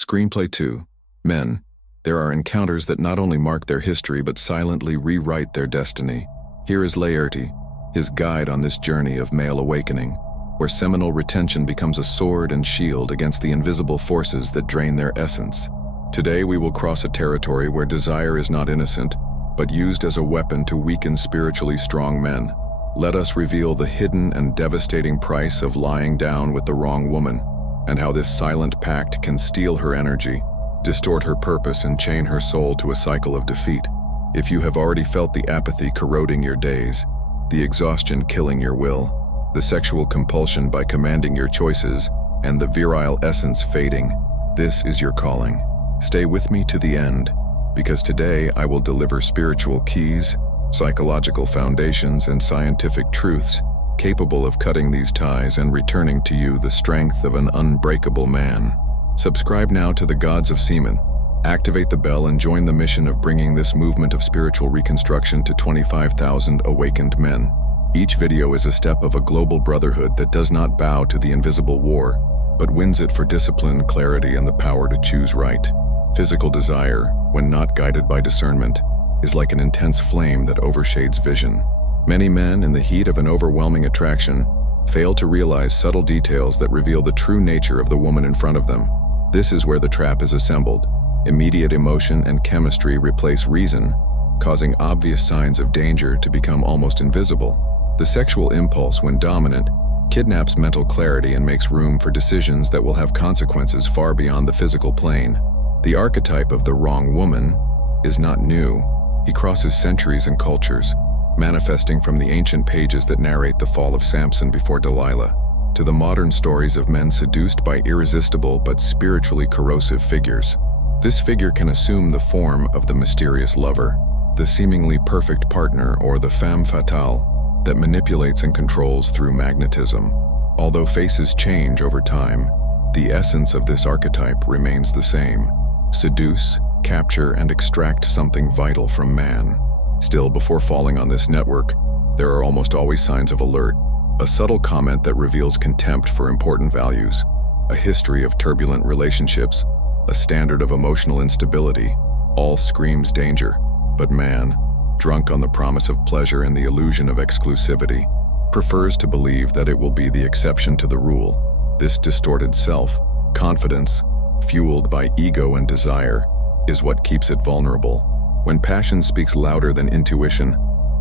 Screenplay 2. Men. There are encounters that not only mark their history but silently rewrite their destiny. Here is Laertes, his guide on this journey of male awakening, where seminal retention becomes a sword and shield against the invisible forces that drain their essence. Today we will cross a territory where desire is not innocent, but used as a weapon to weaken spiritually strong men. Let us reveal the hidden and devastating price of lying down with the wrong woman, and how this silent pact can steal her energy, distort her purpose, and chain her soul to a cycle of defeat. If you have already felt the apathy corroding your days, the exhaustion killing your will, the sexual compulsion by commanding your choices, and the virile essence fading, this is your calling. Stay with me to the end, because today I will deliver spiritual keys, psychological foundations, and scientific truths capable of cutting these ties and returning to you the strength of an unbreakable man. Subscribe now to the Gods of Semen. Activate the bell and join the mission of bringing this movement of spiritual reconstruction to 25,000 awakened men. Each video is a step of a global brotherhood that does not bow to the invisible war, but wins it for discipline, clarity, and the power to choose right. Physical desire, when not guided by discernment, is like an intense flame that overshades vision. Many men, in the heat of an overwhelming attraction, fail to realize subtle details that reveal the true nature of the woman in front of them. This is where the trap is assembled. Immediate emotion and chemistry replace reason, causing obvious signs of danger to become almost invisible. The sexual impulse, when dominant, kidnaps mental clarity and makes room for decisions that will have consequences far beyond the physical plane. The archetype of the wrong woman is not new. He crosses centuries and cultures, manifesting from the ancient pages that narrate the fall of Samson before Delilah, to the modern stories of men seduced by irresistible but spiritually corrosive figures. This figure can assume the form of the mysterious lover, the seemingly perfect partner, or the femme fatale that manipulates and controls through magnetism. Although faces change over time, the essence of this archetype remains the same: seduce, capture, and extract something vital from man. Still, before falling on this network, there are almost always signs of alert. A subtle comment that reveals contempt for important values, a history of turbulent relationships, a standard of emotional instability, all screams danger. But man, drunk on the promise of pleasure and the illusion of exclusivity, prefers to believe that it will be the exception to the rule. This distorted self-confidence, fueled by ego and desire, is what keeps it vulnerable. When passion speaks louder than intuition,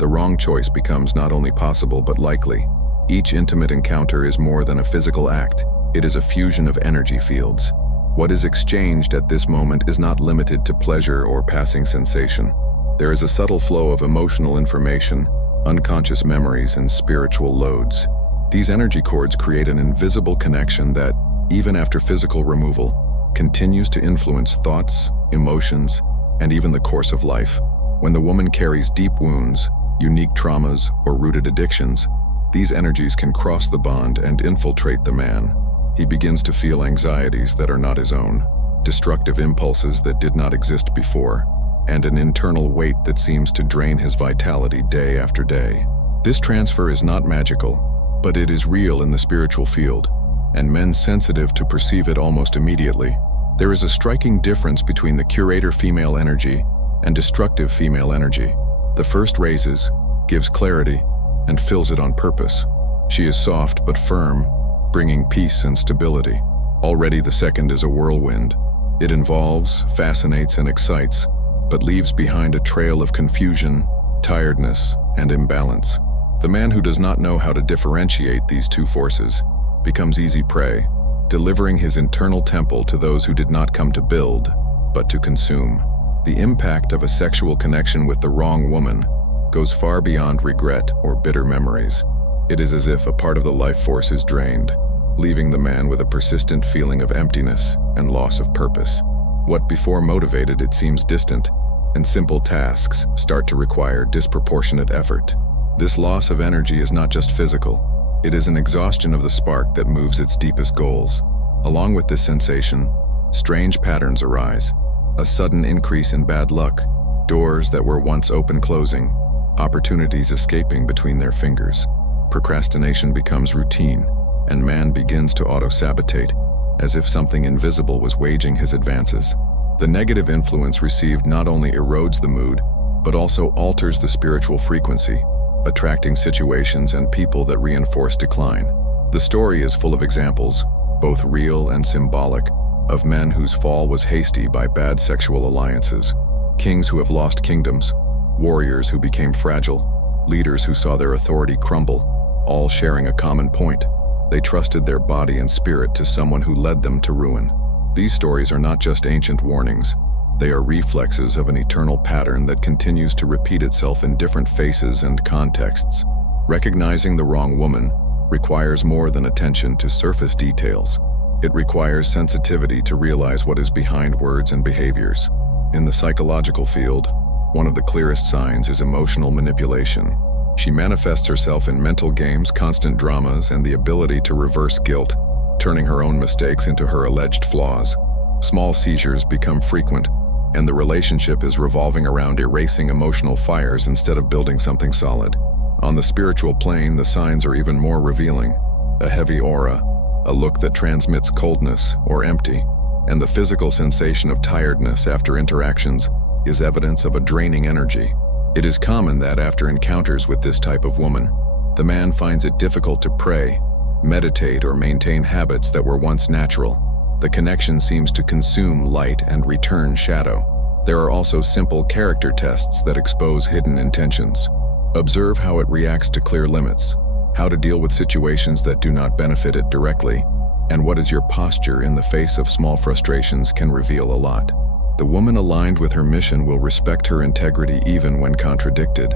the wrong choice becomes not only possible but likely. Each intimate encounter is more than a physical act. It is a fusion of energy fields. What is exchanged at this moment is not limited to pleasure or passing sensation. There is a subtle flow of emotional information, unconscious memories, and spiritual loads. These energy cords create an invisible connection that, even after physical removal, continues to influence thoughts, emotions, and even the course of life. When the woman carries deep wounds, unique traumas, or rooted addictions, these energies can cross the bond and infiltrate the man. He begins to feel anxieties that are not his own, destructive impulses that did not exist before, and an internal weight that seems to drain his vitality day after day. This transfer is not magical, but it is real in the spiritual field, and men sensitive to perceive it almost immediately. There is a striking difference between the curator female energy and destructive female energy. The first raises, gives clarity, and fills it on purpose. She is soft but firm, bringing peace and stability. Already the second is a whirlwind. It involves, fascinates, and excites, but leaves behind a trail of confusion, tiredness, and imbalance. The man who does not know how to differentiate these two forces becomes easy prey, delivering his internal temple to those who did not come to build, but to consume. The impact of a sexual connection with the wrong woman goes far beyond regret or bitter memories. It is as if a part of the life force is drained, leaving the man with a persistent feeling of emptiness and loss of purpose. What before motivated it seems distant, and simple tasks start to require disproportionate effort. This loss of energy is not just physical. It is an exhaustion of the spark that moves its deepest goals. Along with this sensation, strange patterns arise. A sudden increase in bad luck, doors that were once open closing, opportunities escaping between their fingers. Procrastination becomes routine, and man begins to auto-sabotage, as if something invisible was waging his advances. The negative influence received not only erodes the mood, but also alters the spiritual frequency, attracting situations and people that reinforce decline. The story is full of examples, both real and symbolic, of men whose fall was hasty by bad sexual alliances, kings who have lost kingdoms, warriors who became fragile, leaders who saw their authority crumble, all sharing a common point. They trusted their body and spirit to someone who led them to ruin. These stories are not just ancient warnings. They are reflexes of an eternal pattern that continues to repeat itself in different faces and contexts. Recognizing the wrong woman requires more than attention to surface details. It requires sensitivity to realize what is behind words and behaviors. In the psychological field, one of the clearest signs is emotional manipulation. She manifests herself in mental games, constant dramas, and the ability to reverse guilt, turning her own mistakes into her alleged flaws. Small seizures become frequent, and the relationship is revolving around erasing emotional fires instead of building something solid. On the spiritual plane, the signs are even more revealing. A heavy aura, a look that transmits coldness or empty, and the physical sensation of tiredness after interactions is evidence of a draining energy. It is common that after encounters with this type of woman, the man finds it difficult to pray, meditate, or maintain habits that were once natural. The connection seems to consume light and return shadow. There are also simple character tests that expose hidden intentions. Observe how it reacts to clear limits, how to deal with situations that do not benefit it directly, and what is your posture in the face of small frustrations can reveal a lot. The woman aligned with her mission will respect her integrity even when contradicted.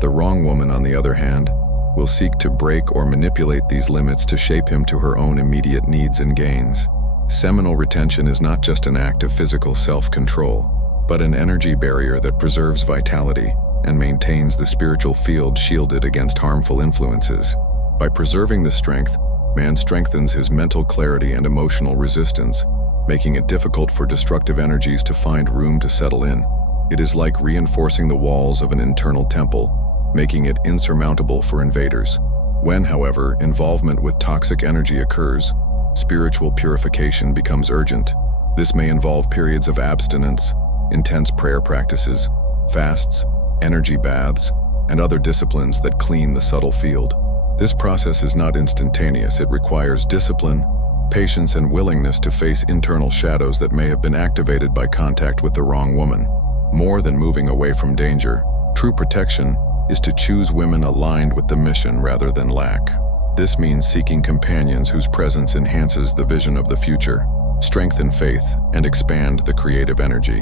The wrong woman, on the other hand, will seek to break or manipulate these limits to shape him to her own immediate needs and gains. Seminal retention is not just an act of physical self-control, but an energy barrier that preserves vitality and maintains the spiritual field shielded against harmful influences. By preserving this strength, man strengthens his mental clarity and emotional resistance, making it difficult for destructive energies to find room to settle in. It is like reinforcing the walls of an internal temple, making it insurmountable for invaders. When, however, involvement with toxic energy occurs, spiritual purification becomes urgent. This may involve periods of abstinence, intense prayer practices, fasts, energy baths, and other disciplines that clean the subtle field. This process is not instantaneous. It requires discipline, patience, and willingness to face internal shadows that may have been activated by contact with the wrong woman. More than moving away from danger, true protection is to choose women aligned with the mission rather than lack. This means seeking companions whose presence enhances the vision of the future, strengthen faith, and expand the creative energy.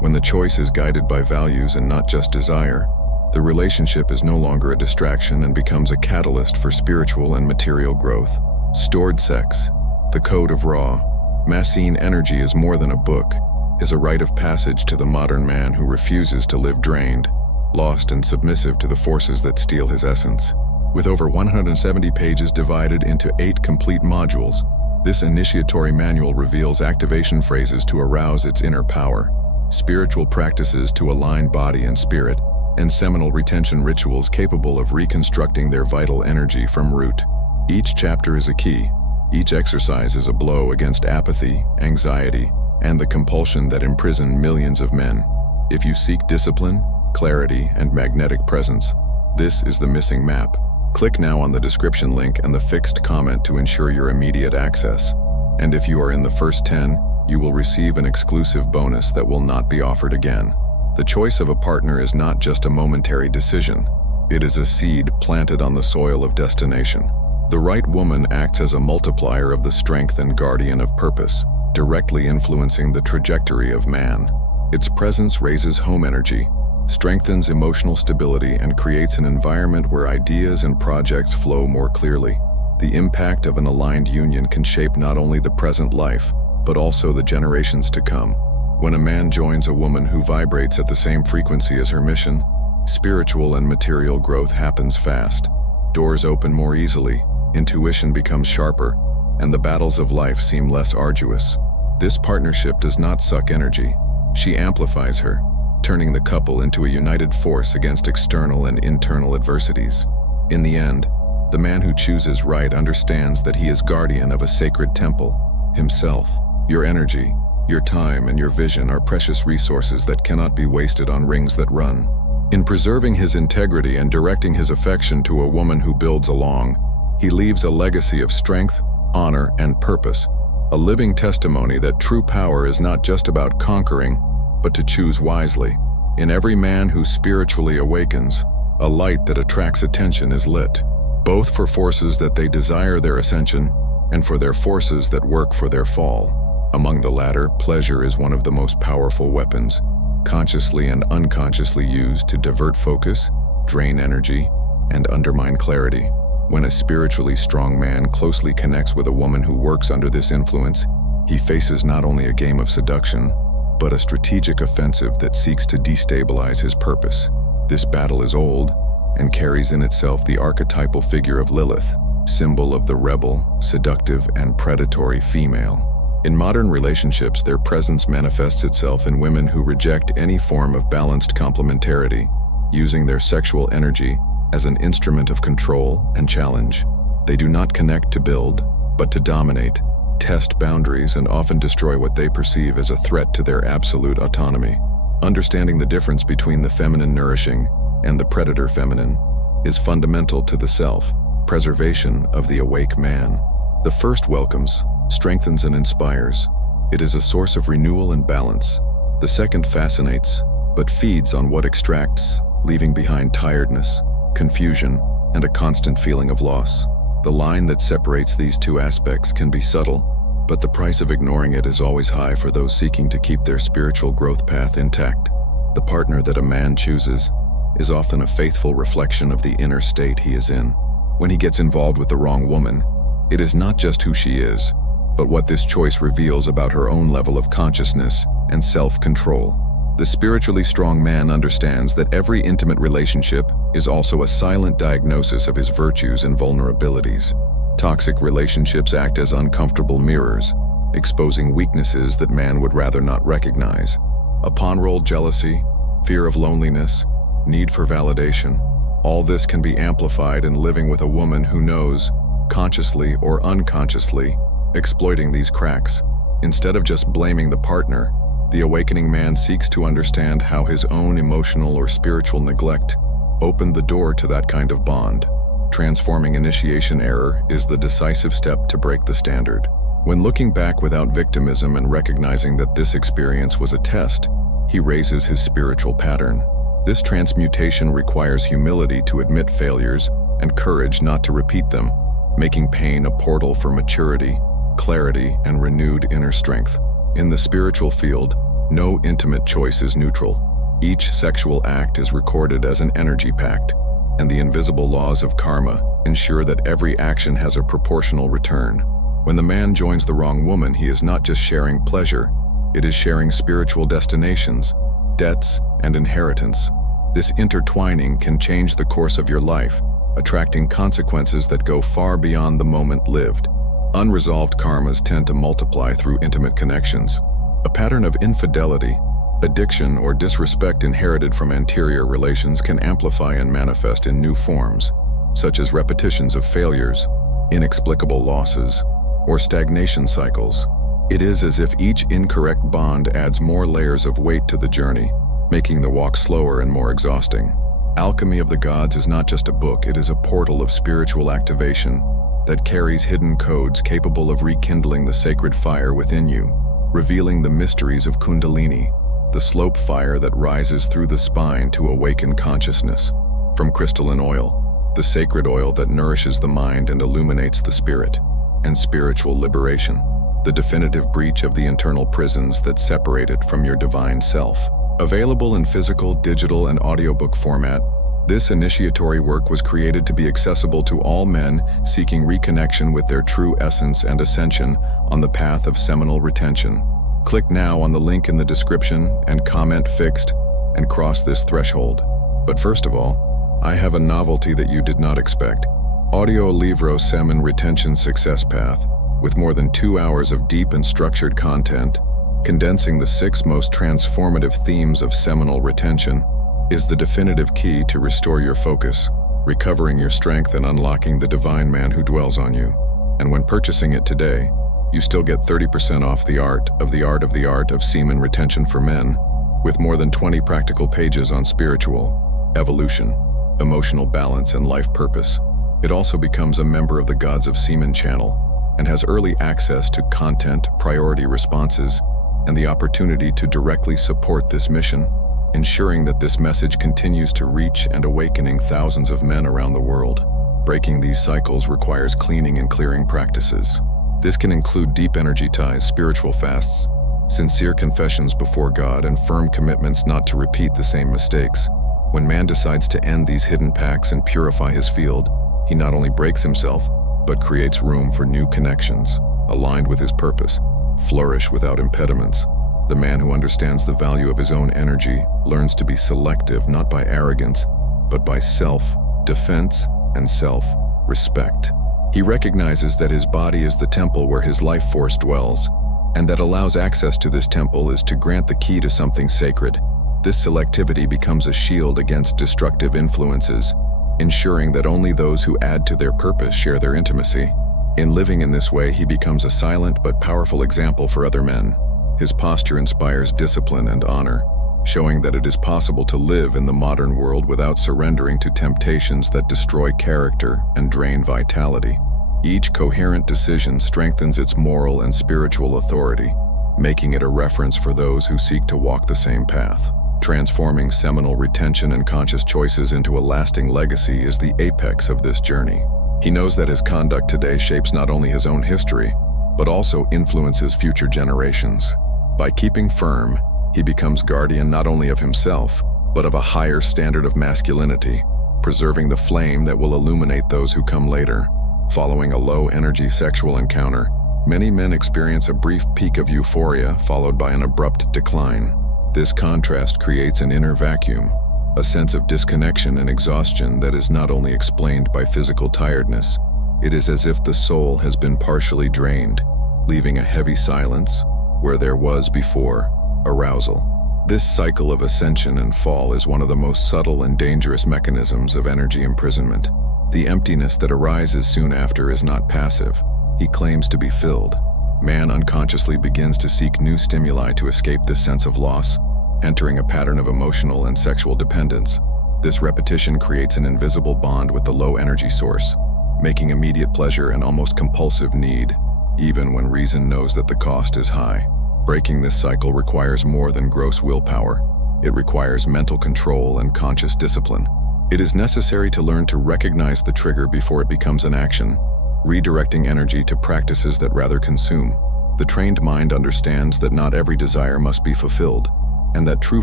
When the choice is guided by values and not just desire, the relationship is no longer a distraction and becomes a catalyst for spiritual and material growth. Stored sex, the code of raw, masculine energy is more than a book, is a rite of passage to the modern man who refuses to live drained, lost, and submissive to the forces that steal his essence. With over 170 pages divided into 8 complete modules, this initiatory manual reveals activation phrases to arouse its inner power, spiritual practices to align body and spirit, and seminal retention rituals capable of reconstructing their vital energy from root. Each chapter is a key. Each exercise is a blow against apathy, anxiety, and the compulsion that imprison millions of men. If you seek discipline, clarity, and magnetic presence, this is the missing map. Click now on the description link and the fixed comment to ensure your immediate access. And if you are in the first 10, you will receive an exclusive bonus that will not be offered again. The choice of a partner is not just a momentary decision. It is a seed planted on the soil of destination. The right woman acts as a multiplier of the strength and guardian of purpose, directly influencing the trajectory of man. Its presence raises home energy, strengthens emotional stability, and creates an environment where ideas and projects flow more clearly. The impact of an aligned union can shape not only the present life, but also the generations to come. When a man joins a woman who vibrates at the same frequency as her mission, spiritual and material growth happens fast. Doors open more easily, intuition becomes sharper, and the battles of life seem less arduous. This partnership does not suck energy. She amplifies her, turning the couple into a united force against external and internal adversities. In the end, the man who chooses right understands that he is guardian of a sacred temple. himself. Your energy, your time, and your vision are precious resources that cannot be wasted on rings that run. In preserving his integrity and directing his affection to a woman who builds along, he leaves a legacy of strength, honor, and purpose, a living testimony that true power is not just about conquering, but to choose wisely. In every man who spiritually awakens, a light that attracts attention is lit, both for forces that they desire their ascension and for their forces that work for their fall. Among the latter, pleasure is one of the most powerful weapons, consciously and unconsciously used to divert focus, drain energy, and undermine clarity. When a spiritually strong man closely connects with a woman who works under this influence, he faces not only a game of seduction, but a strategic offensive that seeks to destabilize his purpose. This battle is old and carries in itself the archetypal figure of Lilith, symbol of the rebel, seductive, and predatory female. In modern relationships, their presence manifests itself in women who reject any form of balanced complementarity, using their sexual energy as an instrument of control and challenge. They do not connect to build, but to dominate, test boundaries, and often destroy what they perceive as a threat to their absolute autonomy. Understanding the difference between the feminine nourishing and the predator feminine is fundamental to the self-preservation of the awake man. The first welcomes, strengthens, and inspires. It is a source of renewal and balance. The second fascinates, but feeds on what extracts, leaving behind tiredness, confusion, and a constant feeling of loss. The line that separates these two aspects can be subtle, but the price of ignoring it is always high for those seeking to keep their spiritual growth path intact. The partner that a man chooses is often a faithful reflection of the inner state he is in. When he gets involved with the wrong woman, it is not just who she is, but what this choice reveals about her own level of consciousness and self-control. The spiritually strong man understands that every intimate relationship is also a silent diagnosis of his virtues and vulnerabilities. Toxic relationships act as uncomfortable mirrors, exposing weaknesses that man would rather not recognize. Upon-roll jealousy, fear of loneliness, need for validation, all this can be amplified in living with a woman who knows, consciously or unconsciously, exploiting these cracks. Instead of just blaming the partner, the awakening man seeks to understand how his own emotional or spiritual neglect opened the door to that kind of bond. Transforming initiation error is the decisive step to break the standard. When looking back without victimism and recognizing that this experience was a test, he raises his spiritual pattern. This transmutation requires humility to admit failures and courage not to repeat them, making pain a portal for maturity, clarity, and renewed inner strength. In the spiritual field, no intimate choice is neutral. Each sexual act is recorded as an energy pact, and the invisible laws of karma ensure that every action has a proportional return. When the man joins the wrong woman, he is not just sharing pleasure, it is sharing spiritual destinations, debts, and inheritance. This intertwining can change the course of your life, attracting consequences that go far beyond the moment lived. Unresolved karmas tend to multiply through intimate connections. A pattern of infidelity, addiction, or disrespect inherited from anterior relations can amplify and manifest in new forms, such as repetitions of failures, inexplicable losses, or stagnation cycles. It is as if each incorrect bond adds more layers of weight to the journey, making the walk slower and more exhausting. Alchemy of the Gods is not just a book, it is a portal of spiritual activation that carries hidden codes capable of rekindling the sacred fire within you, revealing the mysteries of Kundalini, the slope fire that rises through the spine to awaken consciousness. From crystalline oil, the sacred oil that nourishes the mind and illuminates the spirit, and spiritual liberation, the definitive breach of the internal prisons that separate it from your divine self. Available in physical, digital, and audiobook format, this initiatory work was created to be accessible to all men seeking reconnection with their true essence and ascension on the path of seminal retention. Click now on the link in the description and comment fixed and cross this threshold. But first of all, I have a novelty that you did not expect. Audio Libro SEMEN Retention Success Path, with more than 2 hours of deep and structured content, condensing the 6 most transformative themes of seminal retention, is the definitive key to restore your focus, recovering your strength, and unlocking the divine man who dwells on you. And when purchasing it today, you still get 30% off the art of semen retention for men, with more than 20 practical pages on spiritual, evolution, emotional balance, and life purpose. It also becomes a member of the Gods of Semen channel and has early access to content, priority responses, and the opportunity to directly support this mission, ensuring that this message continues to reach and awakening thousands of men around the world. Breaking these cycles requires cleaning and clearing practices. This can include deep energy ties, spiritual fasts, sincere confessions before God, and firm commitments not to repeat the same mistakes. When man decides to end these hidden pacts and purify his field, he not only breaks himself, but creates room for new connections, aligned with his purpose, flourish without impediments. The man who understands the value of his own energy learns to be selective not by arrogance, but by self-defense and self-respect. He recognizes that his body is the temple where his life force dwells, and that allows access to this temple is to grant the key to something sacred. This selectivity becomes a shield against destructive influences, ensuring that only those who add to their purpose share their intimacy. In living in this way, he becomes a silent but powerful example for other men. His posture inspires discipline and honor, showing that it is possible to live in the modern world without surrendering to temptations that destroy character and drain vitality. Each coherent decision strengthens its moral and spiritual authority, making it a reference for those who seek to walk the same path. Transforming seminal retention and conscious choices into a lasting legacy is the apex of this journey. He knows that his conduct today shapes not only his own history, but also influences future generations. By keeping firm, he becomes guardian not only of himself, but of a higher standard of masculinity, preserving the flame that will illuminate those who come later. Following a low-energy sexual encounter, many men experience a brief peak of euphoria followed by an abrupt decline. This contrast creates an inner vacuum, a sense of disconnection and exhaustion that is not only explained by physical tiredness. It is as if the soul has been partially drained, leaving a heavy silence where there was before arousal. This cycle of ascension and fall is one of the most subtle and dangerous mechanisms of energy imprisonment. The emptiness that arises soon after is not passive. He claims to be filled. Man unconsciously begins to seek new stimuli to escape this sense of loss, entering a pattern of emotional and sexual dependence. This repetition creates an invisible bond with the low-energy source, making immediate pleasure an almost compulsive need, even when reason knows that the cost is high. Breaking this cycle requires more than gross willpower. It requires mental control and conscious discipline. It is necessary to learn to recognize the trigger before it becomes an action, redirecting energy to practices that rather consume. The trained mind understands that not every desire must be fulfilled, and that true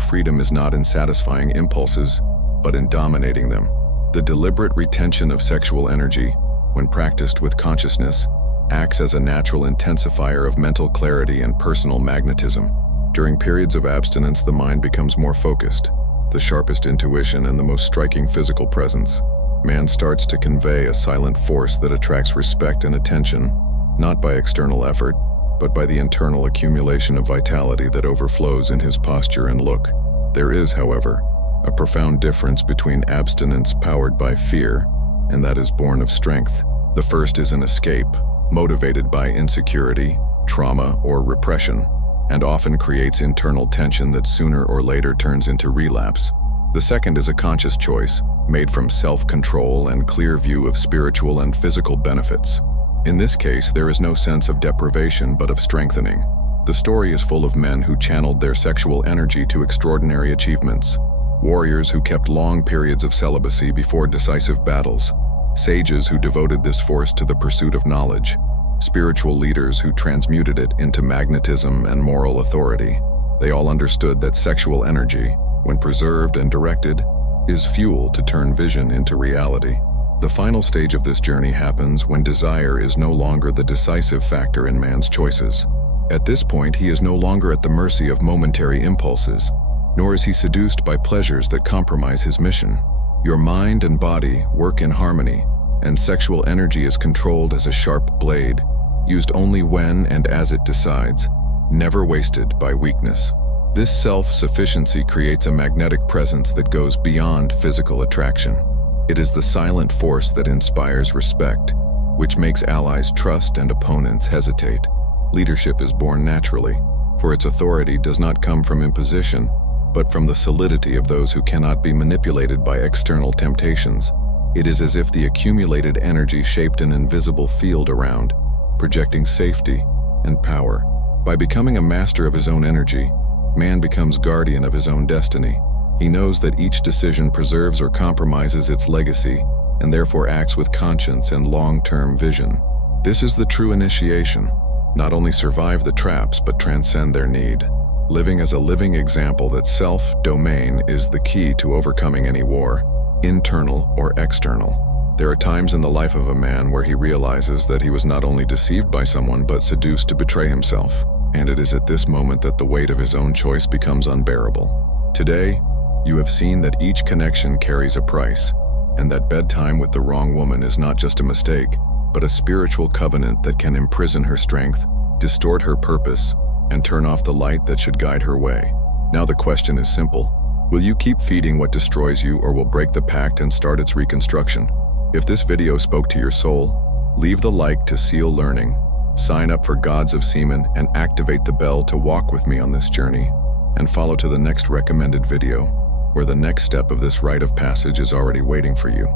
freedom is not in satisfying impulses, but in dominating them. The deliberate retention of sexual energy, when practiced with consciousness, acts as a natural intensifier of mental clarity and personal magnetism. During periods of abstinence, the mind becomes more focused, the sharpest intuition and the most striking physical presence. Man starts to convey a silent force that attracts respect and attention, not by external effort, but by the internal accumulation of vitality that overflows in his posture and look. There is, however, a profound difference between abstinence powered by fear and that is born of strength. The first is an escape, motivated by insecurity, trauma, or repression, and often creates internal tension that sooner or later turns into relapse. The second is a conscious choice, made from self-control and clear view of spiritual and physical benefits. In this case, there is no sense of deprivation but of strengthening. The story is full of men who channeled their sexual energy to extraordinary achievements, warriors who kept long periods of celibacy before decisive battles, sages who devoted this force to the pursuit of knowledge, spiritual leaders who transmuted it into magnetism and moral authority. They all understood that sexual energy, when preserved and directed, is fuel to turn vision into reality. The final stage of this journey happens when desire is no longer the decisive factor in man's choices. At this point, he is no longer at the mercy of momentary impulses, nor is he seduced by pleasures that compromise his mission. Your mind and body work in harmony, and sexual energy is controlled as a sharp blade, used only when and as it decides, never wasted by weakness. This self-sufficiency creates a magnetic presence that goes beyond physical attraction. It is the silent force that inspires respect, which makes allies trust and opponents hesitate. Leadership is born naturally, for its authority does not come from imposition, but from the solidity of those who cannot be manipulated by external temptations. It is as if the accumulated energy shaped an invisible field around, projecting safety and power. By becoming a master of his own energy, man becomes guardian of his own destiny. He knows that each decision preserves or compromises its legacy, and therefore acts with conscience and long-term vision. This is the true initiation. Not only survive the traps, but transcend their need. Living as a living example that self-domain is the key to overcoming any war, internal or external. There are times in the life of a man where he realizes that he was not only deceived by someone, but seduced to betray himself. And it is at this moment that the weight of his own choice becomes unbearable. Today, you have seen that each connection carries a price, and that bedtime with the wrong woman is not just a mistake, but a spiritual covenant that can imprison her strength, distort her purpose, and turn off the light that should guide her way. Now the question is simple. Will you keep feeding what destroys you, or will break the pact and start its reconstruction? If this video spoke to your soul, leave the like to seal learning, sign up for Gods of Semen, and activate the bell to walk with me on this journey, and follow to the next recommended video, where the next step of this rite of passage is already waiting for you.